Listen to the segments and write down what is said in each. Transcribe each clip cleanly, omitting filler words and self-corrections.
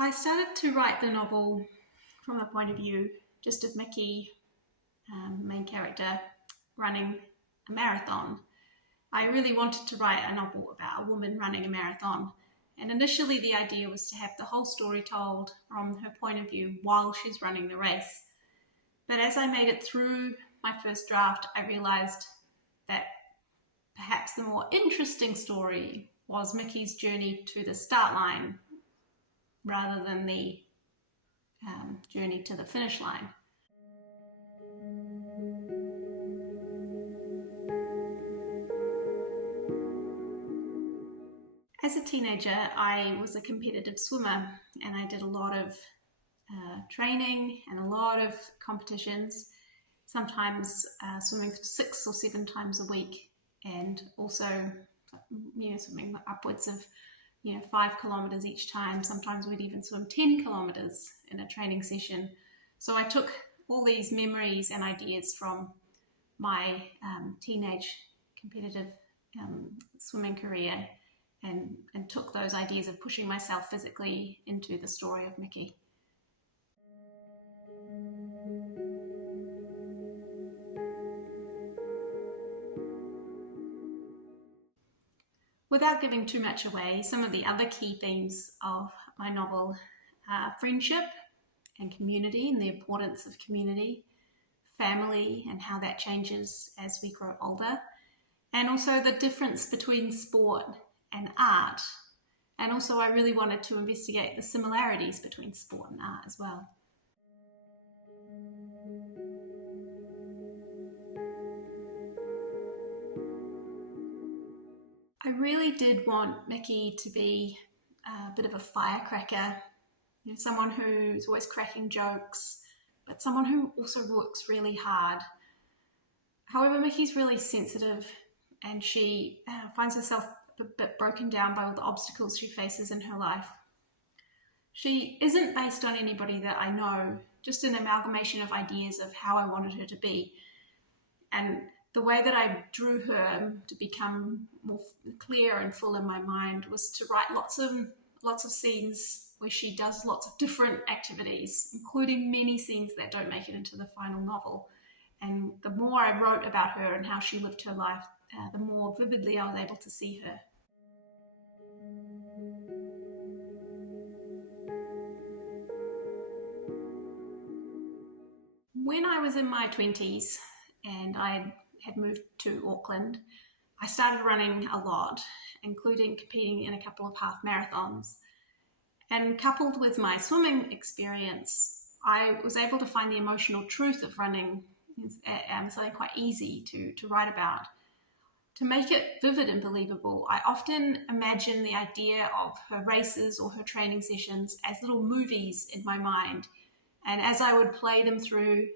I started to write the novel from the point of view just of Mickey, main character, running a marathon. I really wanted to write a novel about a woman running a marathon. And initially the idea was to have the whole story told from her point of view while she's running the race. But as I made it through my first draft, I realized that perhaps the more interesting story was Mickey's journey to the start line rather than the journey to the finish line. As a teenager, I was a competitive swimmer and I did a lot of training and a lot of competitions, sometimes swimming 6 or 7 times a week, and also swimming upwards of 5 kilometers each time. Sometimes we'd even swim 10 kilometers in a training session. So I took all these memories and ideas from my teenage competitive swimming career and took those ideas of pushing myself physically into the story of Mickey. Without giving too much away, some of the other key themes of my novel are friendship and community and the importance of community, family and how that changes as we grow older, and also the difference between sport and art. And also I really wanted to investigate the similarities between sport and art as well. I really did want Mickey to be a bit of a firecracker, someone who's always cracking jokes, but someone who also works really hard. However, Mickey's really sensitive and she finds herself a bit broken down by all the obstacles she faces in her life. She isn't based on anybody that I know, just an amalgamation of ideas of how I wanted her to be. And the way that I drew her to become more clear and full in my mind was to write lots of scenes where she does lots of different activities, including many scenes that don't make it into the final novel. And the more I wrote about her and how she lived her life, the more vividly I was able to see her. When I was in my 20s and I had moved to Auckland, I started running a lot, including competing in a couple of half marathons. And coupled with my swimming experience, I was able to find the emotional truth of running something quite easy to write about. To make it vivid and believable, I often imagine the idea of her races or her training sessions as little movies in my mind. And as I would play them through,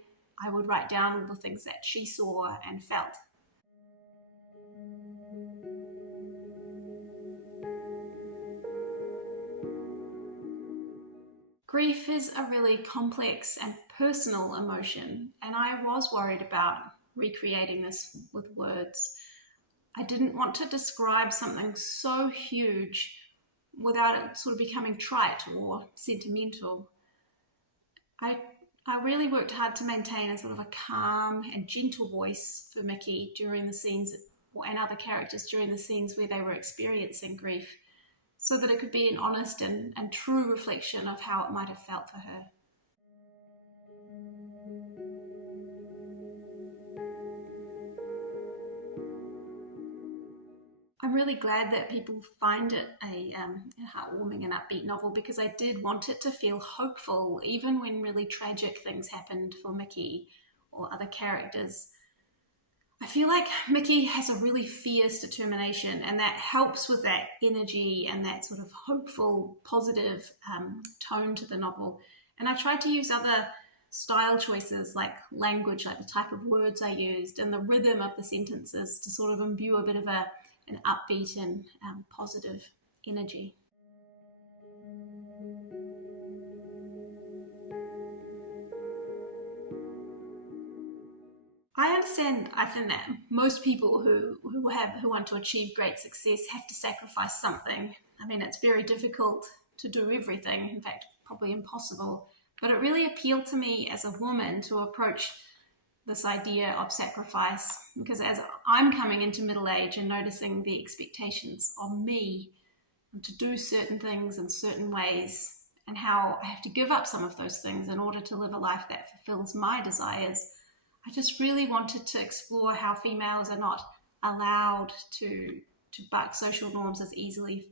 I would write down all the things that she saw and felt. Grief is a really complex and personal emotion, and I was worried about recreating this with words. I didn't want to describe something so huge without it sort of becoming trite or sentimental. I really worked hard to maintain a sort of a calm and gentle voice for Mickey during the scenes, and other characters during the scenes where they were experiencing grief, so that it could be an honest and true reflection of how it might have felt for her. I'm really glad that people find it a heartwarming and upbeat novel, because I did want it to feel hopeful even when really tragic things happened for Mickey or other characters. I feel like Mickey has a really fierce determination, and that helps with that energy and that sort of hopeful, positive tone to the novel. And I tried to use other style choices like language, like the type of words I used and the rhythm of the sentences to sort of imbue a bit of an upbeat and positive energy. I think that most people who want to achieve great success have to sacrifice something. I mean, it's very difficult to do everything. In fact, probably impossible. But it really appealed to me as a woman to approach this idea of sacrifice, because as I'm coming into middle age and noticing the expectations of me to do certain things in certain ways, and how I have to give up some of those things in order to live a life that fulfills my desires, I just really wanted to explore how females are not allowed to buck social norms as easily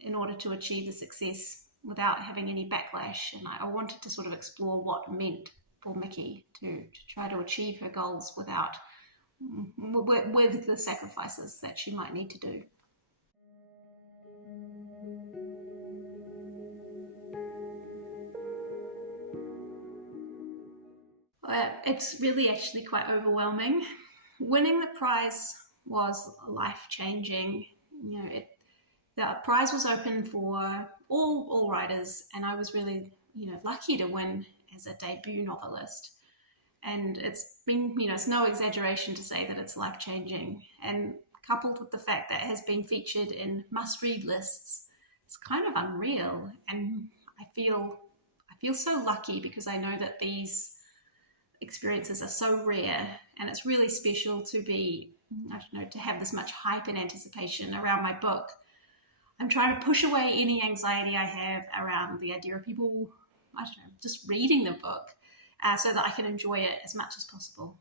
in order to achieve the success without having any backlash. And I wanted to sort of explore what it meant for Mickey to try to achieve her goals without with the sacrifices that she might need to do. It's really actually quite overwhelming. Winning the prize was life-changing. The prize was open for all writers, and I was really lucky to win as a debut novelist. And it's been, it's no exaggeration to say that it's life-changing. And coupled with the fact that it has been featured in must-read lists, it's kind of unreal. And I feel so lucky, because I know that these experiences are so rare, and it's really special to be, to have this much hype and anticipation around my book. I'm trying to push away any anxiety I have around the idea of people, just reading the book, so that I can enjoy it as much as possible.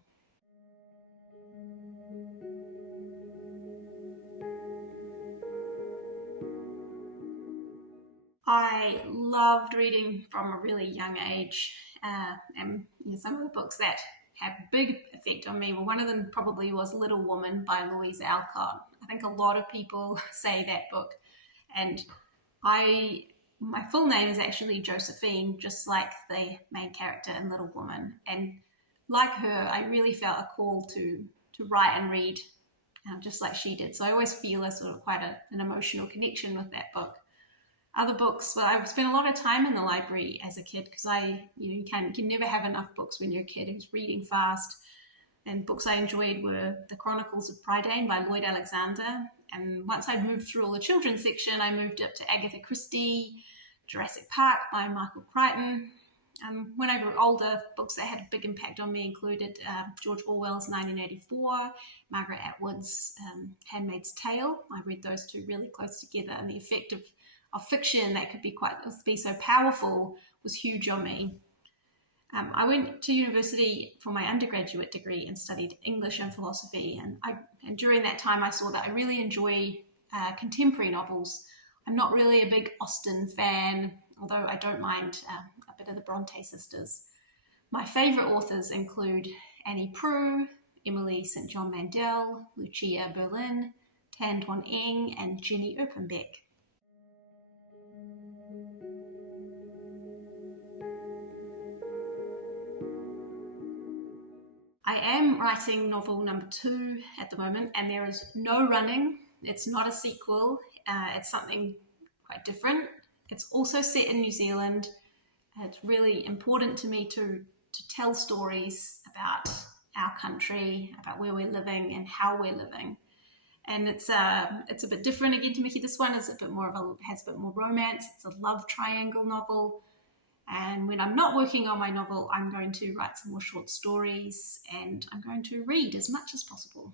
I loved reading from a really young age, and some of the books that had a big effect on me, well, one of them probably was Little Woman by Louise Alcott. I think a lot of people say that book, and my full name is actually Josephine, just like the main character in Little Woman. And like her, I really felt a call to write and read, just like she did. So I always feel a sort of quite an emotional connection with that book. Other books, well, I spent a lot of time in the library as a kid, because you can never have enough books when you're a kid who's reading fast. And books I enjoyed were The Chronicles of Prydain by Lloyd Alexander. And once I'd moved through all the children's section, I moved up to Agatha Christie, Jurassic Park by Michael Crichton. When I grew older, books that had a big impact on me included George Orwell's 1984, Margaret Atwood's Handmaid's Tale. I read those two really close together, and the effect of fiction that could be so powerful was huge on me. I went to university for my undergraduate degree and studied English and philosophy, and during that time I saw that I really enjoy contemporary novels. I'm not really a big Austen fan, although I don't mind a bit of the Bronte sisters. My favourite authors include Annie Proulx, Emily St. John Mandel, Lucia Berlin, Tan Tuan Eng, and Jenny Erpenbeck. I am writing novel number 2 at the moment, and there is no running. It's not a sequel. It's something quite different. It's also set in New Zealand. It's really important to me to tell stories about our country, about where we're living and how we're living. And it's a bit different again to Mickey. This one is has a bit more romance. It's a love triangle novel. And when I'm not working on my novel, I'm going to write some more short stories, and I'm going to read as much as possible.